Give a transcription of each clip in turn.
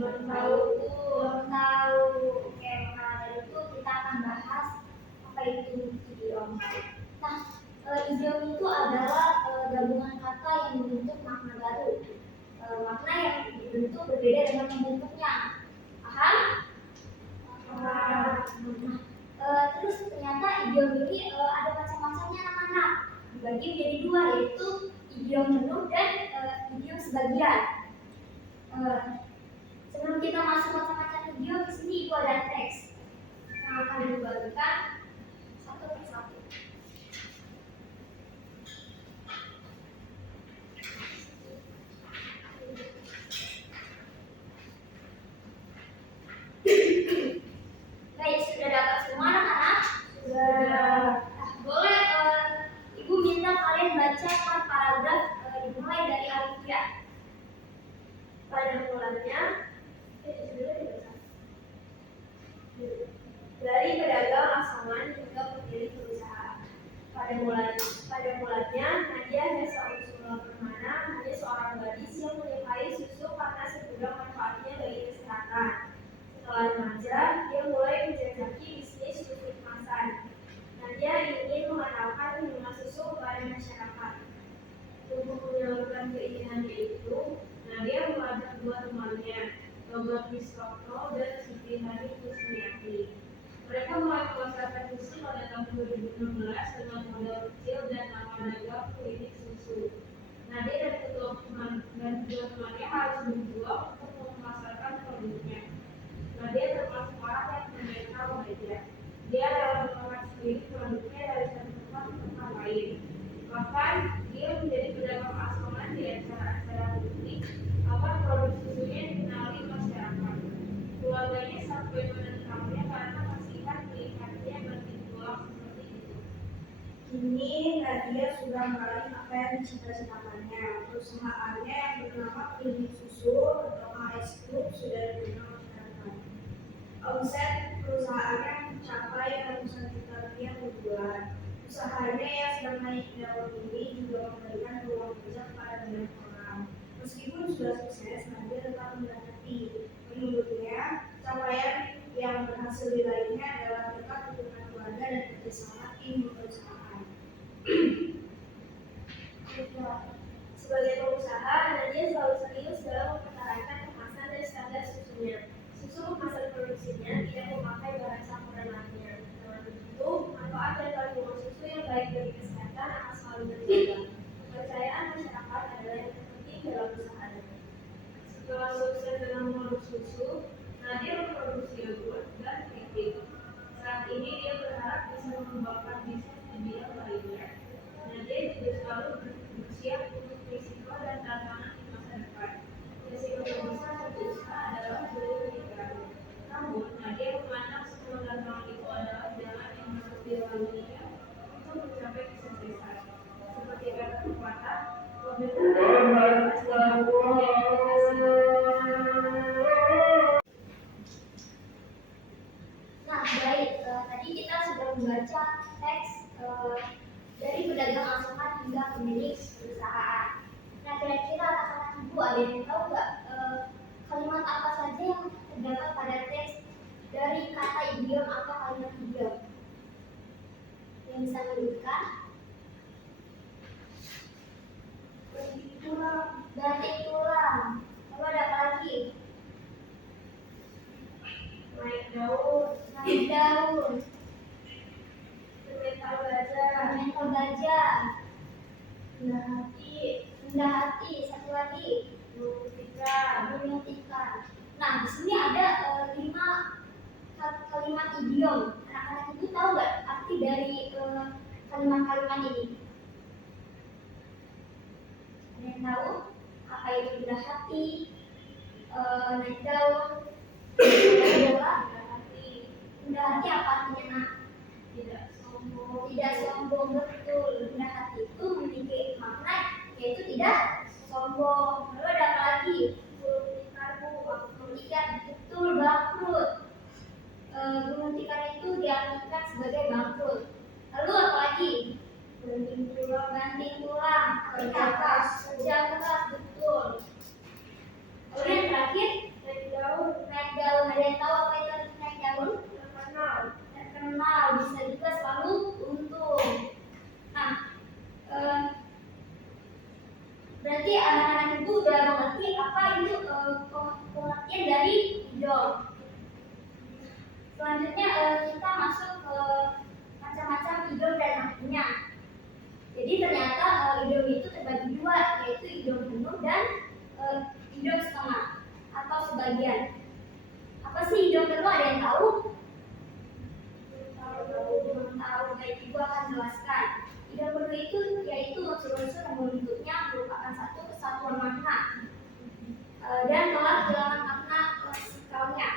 Belum tahu. Oke, maka dari itu kita akan bahas apa itu idiom. Nah, idiom itu adalah gabungan kata yang membentuk makna baru. Makna yang dibentuk berbeda dengan pembentuknya. Paham? Terus ternyata idiom ini ada macam-macamnya anak-anak. Dibagi menjadi dua, yaitu idiom penuh dan idiom sebagian. Sebelum kita masuk macam-macam idiom, di sini itu ada teks yang akan dibagikan satu persatu. Baik, sudah dapat semua anak-anak? Sudah. Nah, boleh Ibu minta kalian baca per paragraf dimulai dari Alifia. Pada mulanya, dari pedagang asaman hingga pemilik perusahaan. Pada mulanya, Nadia Hesa Permana hanya seorang gadis yang menyukai susu karena segudang manfaatnya bagi kesehatan. Setelah remaja, dia mulai menjajaki bisnis susu kemasan. Nadia ingin mengenalkan minuman susu kepada masyarakat. Untuk menyalurkan keinginannya itu, Nadia mengajak dua temannya, Robert Wisrokno dan Siti Hani Kusmiati. Mereka mulai memasarkan susu pada tahun 2016 dengan modal kecil dan nama dagang klinik susu. Nadia dan kedua temannya harus berjuang untuk memasarkan produknya. Nadia termasuk orang yang mengenal media. Dia adalah orang sendiri produknya dari satu tempat ke tempat lain. Bahkan dia menjadi pedagang asongan di acara-acara publik agar produk susunya dikenali masyarakat. Keluarganya sampai menentangnya karena kasihan melihatnya banting tulang seperti itu. Kini Nadia sudah meraih apa yang dicita-citakannya. Perusahaannya yang bernama Klinik Susu atau AS Group sudah dikenal masyarakat. Omset perusahaannya mencapai ratusan juta rupiah per bulan. Usahanya yang sedang naik daun ini juga memberikan peluang kerja kepada banyak orang. Meskipun sudah sukses, Nadia tetap rendah hati. Menurutnya, capaian yang berhasil diraihnya adalah berkat dukungan keluarga dan kerjasama tim perusahaan. Sebagai pengusaha, Nadia selalu serius dalam mempertahankan kemasan dan standar susunya. Susu kemasan produksinya tidak memakai bahan campuran lainnya. Dengan begitu, manfaat dan kandungan susu yang baik bagi kesehatan akan selalu terjaga. Kepercayaan masyarakat adalah yang terpenting dalam usahanya. Setelah sukses dalam produk susu, Nadia memproduksi yogurt dan keripik. Saat ini dia berharap bisa mengembangkan bisnis di bidang lainnya. Nadia juga selalu bersiap untuk risiko dan tantangan di masa depan. Risiko terbesar bagi usaha adalah sulit meninggal. Namun, Nadia memandang semua tantangan itu adalah jalan yang harus dilaluinya untuk mencapai kesuksesan. Seperti kata pepatah, Nah, baik. Tadi kita sudah membaca teks dari pedagang asaman hingga pemilik perusahaan. Nah, kira-kira anak-anak ibu ada yang tahu nggak kalimat apa saja yang terdapat pada teks dari kata idiom atau kalimat idiom? Yang bisa menyebutkan? Banting tulang. Lalu ada apa lagi? naik daun, mental gajah, rendah hati, satu lagi, menghentikan. Nah, di sini ada 5 kalimat idiom. Anak-anak itu tahu nggak arti dari kalimat-kalimat ini? Ada yang tahu apa itu rendah hati, naik daun, rendah hati apa artinya? Nak? tidak sombong, betul. Rendah hati itu memiliki makna yaitu tidak sombong. Lalu ada apa lagi? Menghentikan, betul, bangkrut. Menghentikan itu diartikan sebagai bangkrut. Lalu apa lagi? Banting tulang, kerja keras, betul. Lalu yang terakhir, naik daun, kenal, bisa juga selalu untung. Nah, berarti anak-anak ibu udah mengerti apa itu pengertian dari idiom. Selanjutnya kita masuk ke macam-macam idiom dan artinya. Jadi ternyata idiom itu terbagi dua, yaitu idiom penuh dan idiom setengah atau sebagian. Apa sih idiom penuh? Ada yang tahu? Belum tahu. Baik, ibu akan jelaskan. Idiom penuh itu yaitu unsur-unsur yang bentuknya merupakan satu kesatuan makna dan telah kehilangan makna leksikalnya.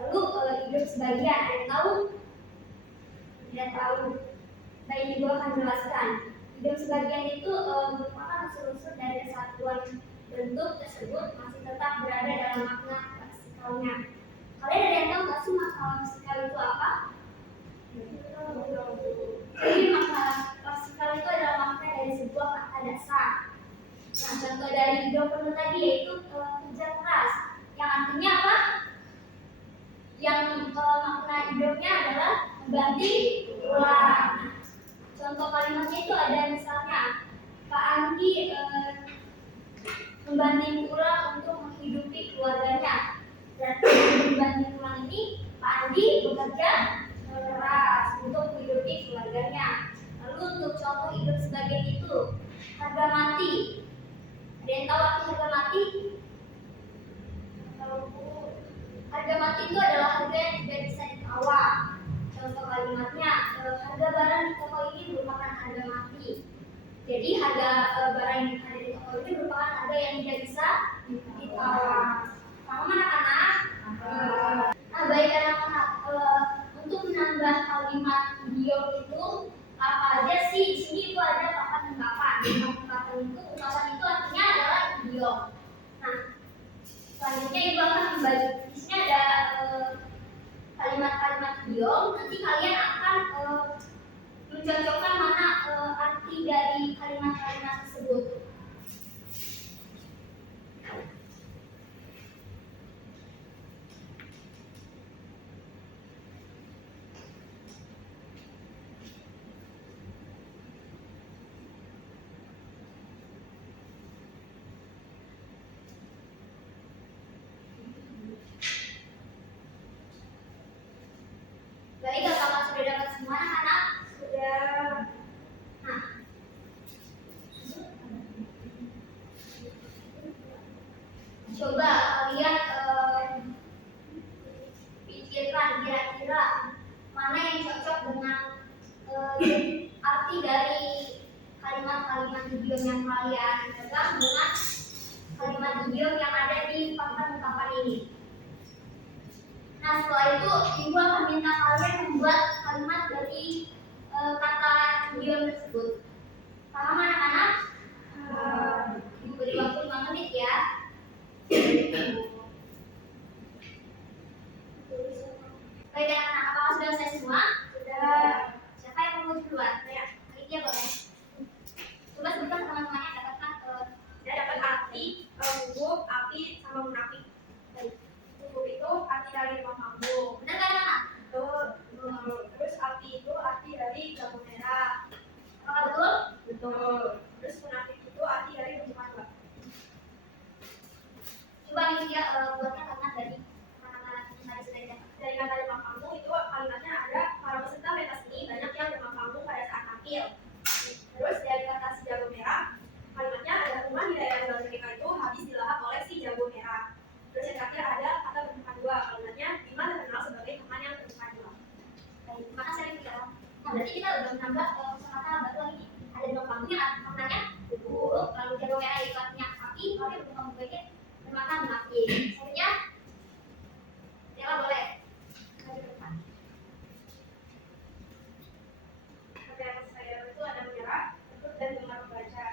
Lalu idiom sebagian, ada yang tahu? Tidak tahu. Baik, ibu akan jelaskan. Idiom sebagian itu merupakan unsur-unsur dari kesatuan bentuk tersebut masih tetap berada dalam makna leksikalnya. Kalian ada yang tahu nggak sih makna leksikal itu apa? Jadi makna leksikal itu adalah makna dari sebuah kata dasar. Nah, contoh dari idiom penuh tadi yaitu kerja keras, yang artinya apa? Yang makna idiomnya adalah membanting ulang. Contoh kalimatnya itu ada misalnya Pak Andi membanting ulang untuk menghidupi keluarganya. Berarti membanting ulang ini Pak Andi bekerja keras untuk menghidupi keluarganya. Lalu untuk contoh hidup sebagian itu harga mati. Ada yang tahu arti harga mati? Harga mati itu adalah harga yang tidak bisa ditawar. Contoh kalimatnya, harga barang di toko ini merupakan harga mati. Jadi harga barang yang ada di toko ini merupakan harga yang tidak bisa ditawar. Paham anak-anak? Nah, baik anak-anak, untuk menambah kalimat idiom itu apa aja sih? Di sini itu ada 8 ungkapan. Ungkapan itu artinya adalah idiom. Nah, selanjutnya ibu akan membagi. Di sini ada kalimat-kalimat idiom. Nanti kalian akan mencocokkan mana arti dari kalimat-kalimat tersebut. Baik, apakah sudah dapat semua anak-anak? Sudah. Nah, coba kalian pikirkan kira-kira mana yang cocok dengan arti dari kalimat-kalimat idiom yang kalian pegang dengan kalimat idiom yang ada di papan ungkapan ini. Nah, setelah itu ibu akan minta kalian membuat kalimat dari kata idiom tersebut. Paham anak-anak? Ibu beri waktu 5 menit ya. Baik anak-anak, apakah sudah selesai semua? Sudah. Siapa yang mau duluan? Ya, Lydia boleh. Coba sebutkan teman-teman yang dapatkan Saya dapat arti, gugup, api, sama munafik. baik. Gugup itu arti dari rumah panggung. Benar kan anak? Betul. Terus api itu arti dari lampu merah. Apakah betul? Betul. Terus munafik itu arti dari rumah dua. Coba Lydia buatkan kalimat dari kata-kata yang tadi sudah dapat. Dari kata rumah panggung itu kalimatnya ada para peserta pentas seni banyak yang rumah panggung pada saat tampil. Terus dari kata si jago merah, kalimatnya ada rumah di daerah Jalan Merdeka itu habis dilahap oleh si jago merah. Terus yang terakhir ada kata bermuka dua, kalimatnya Bima terkenal sebagai teman yang bermuka dua. Baik, terima kasih Lydia. Nah, berarti kita udah menambah kata baru lagi. Ada dua kampungnya, maknanya gugup, lalu jago merah itu artinya api, lalu yang berkampung baiknya bermakna munafik. Selanjutnya, Dela boleh. Maju ke depan. Kata yang saya itu ada menyerah, ketut dan gemar membaca.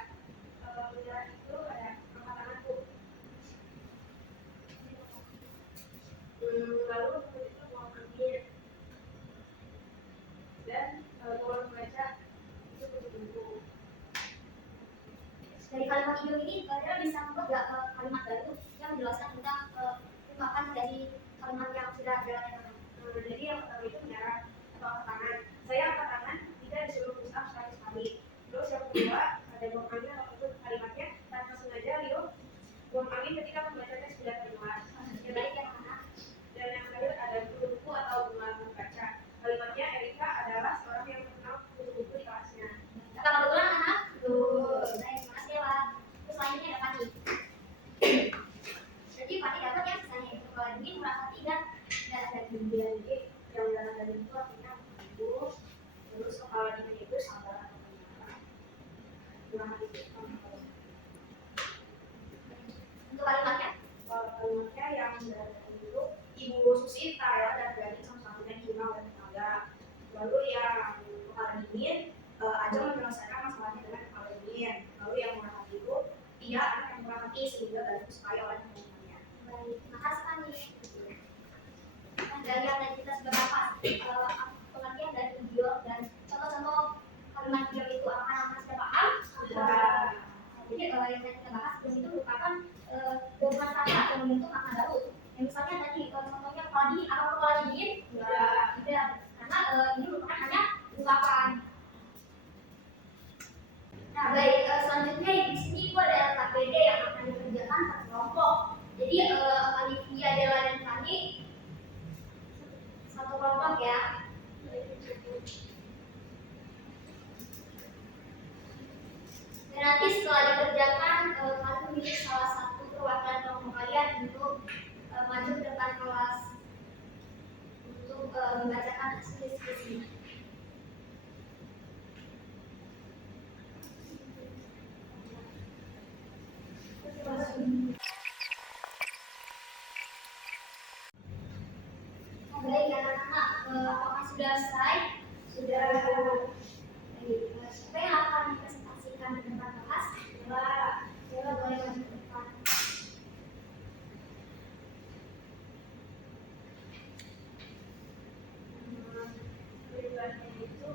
Menyerah itu ada angkat tanganku. Lalu ketut itu buang angin. Dan gemar membaca itu kutu buku. Dari kalimat idiom ini, kalian bisa membuat nggak kalimat baru yang menjelaskan tentang ungkapan dari kalimat yang sudah ada. Jadi yang pertama itu menyerah atau angkat tangan. Saya angkat tangan ketika disuruh push up sekali-sekali. Terus yang kedua ada buang angin atau untuk kalimatnya tanpa sengaja Rio buang angin ketika membaca tes sudah keluar. Yang lain yang mana? Dan yang terakhir ada buku atau bunga membaca. Kalimatnya Erika adalah seorang yang mengenal buku-buku di kelasnya. Apa kebetulan anak? Tuh, baik, makasih ya Pak. Terus selanjutnya ada Fani. Jadi Fani dapat yang sisanya itu kalau mungkin merasa tidak ada kemudian jadi yang dalam dari itu artinya itu terus kepala dingin itu sabar atau penyerah. Kurang itu untuk kalimatnya. Kalimatnya yang dari itu Ibu Susita ya dan berarti sama-sama hima dan tenaga. Lalu yang kepala dingin aja menyelesaikan masalahnya dengan kepala dingin. Lalu yang murah hati itu dia anak yang murah hati sehingga bantu supaya orang menerimanya. Baik, makasih Fani. Nah, dari yang tadi kita sudah bahas pengertian dari video dan contoh-contoh kalimat video itu akan sudah paham? Sudah. Jadi yang tadi kita bahas di situ merupakan gabungan kata yang membentuk makna baru. Yang misalnya tadi contohnya kepala dingin, apa kepala dingin? Tidak, karena ini merupakan hanya ungkapan. Nah baik, selanjutnya di sini itu ada KPD yang akan dikerjakan per kelompok. Jadi Alivia, Della dan Fani satu kelompok ya. Dan nanti setelah dikerjakan kalian memilih salah satu perwakilan kelompok kalian untuk maju ke depan kelas untuk membacakan hasil diskusi. Baik anak-anak, apakah sudah selesai? Sudah. Baik, siapa yang akan dipresentasikan di depan kelas? Dewa boleh maju ke depan. Tujuannya itu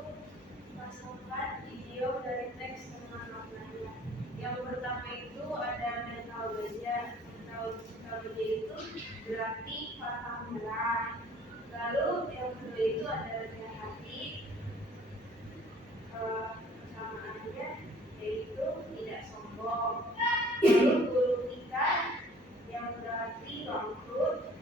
pasangkan video dari teks dengan maknanya. Yang pertama itu ada mental belajar. Mental belajar itu berarti pantang menyerah. Lalu yang kedua itu ada rendah hati. Persamaannya yaitu tidak sombong. Lalu guru ikan yang berarti bangkrut,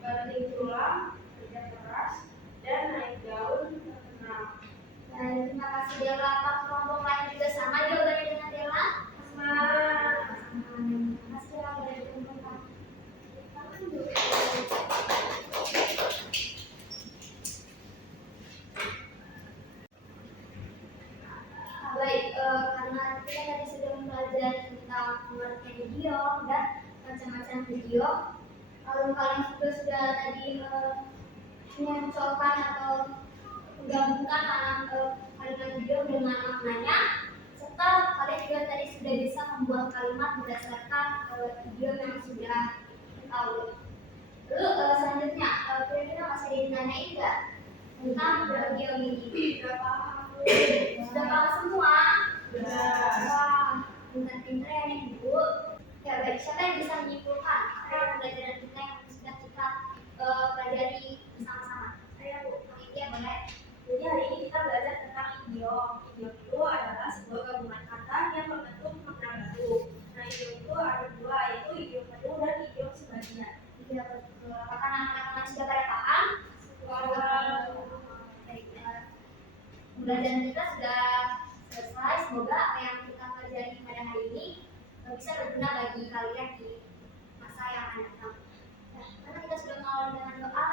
banting tulang, kerja keras, dan naik daun terkenal. Dan terima kasih Dela. Apa kelompok lain juga sama jawabannya dengan Dela? Sama. Terima kasih Dela boleh dikumpulkan. Baik, karena kita tadi sudah mempelajari tentang pengertian video dan macam-macam video, lalu kalian juga sudah tadi mencocokan atau menggabungkan kalimat video dengan maknanya, serta kalian juga tadi sudah bisa membuat kalimat berdasarkan video yang sudah tahu. Lalu selanjutnya, kira-kira masih ada yang ditanyain nggak tentang video ini? Sudah paham. Sudah paham semua? Sudah. Wah, pintar-pintar ya nih Bu. Ya baik, siapa yang bisa menyimpulkan apa yang pembelajaran kita yang sudah kita pelajari bersama-sama? Saya Bu. Iya boleh. Jadi hari ini kita belajar tentang idiom. Idiom itu adalah sebuah gabungan kata yang membentuk makna baru. Nah, idiom itu ada dua, yaitu idiom penuh dan idiom sebagian. Iya betul. Apakah anak-anak sudah pada paham? Baik, pembelajaran kita sudah selesai. Semoga apa yang kita pelajari pada hari ini bisa berguna bagi kalian di masa yang akan datang. Nah, karena kita sudah mengawali dengan doa,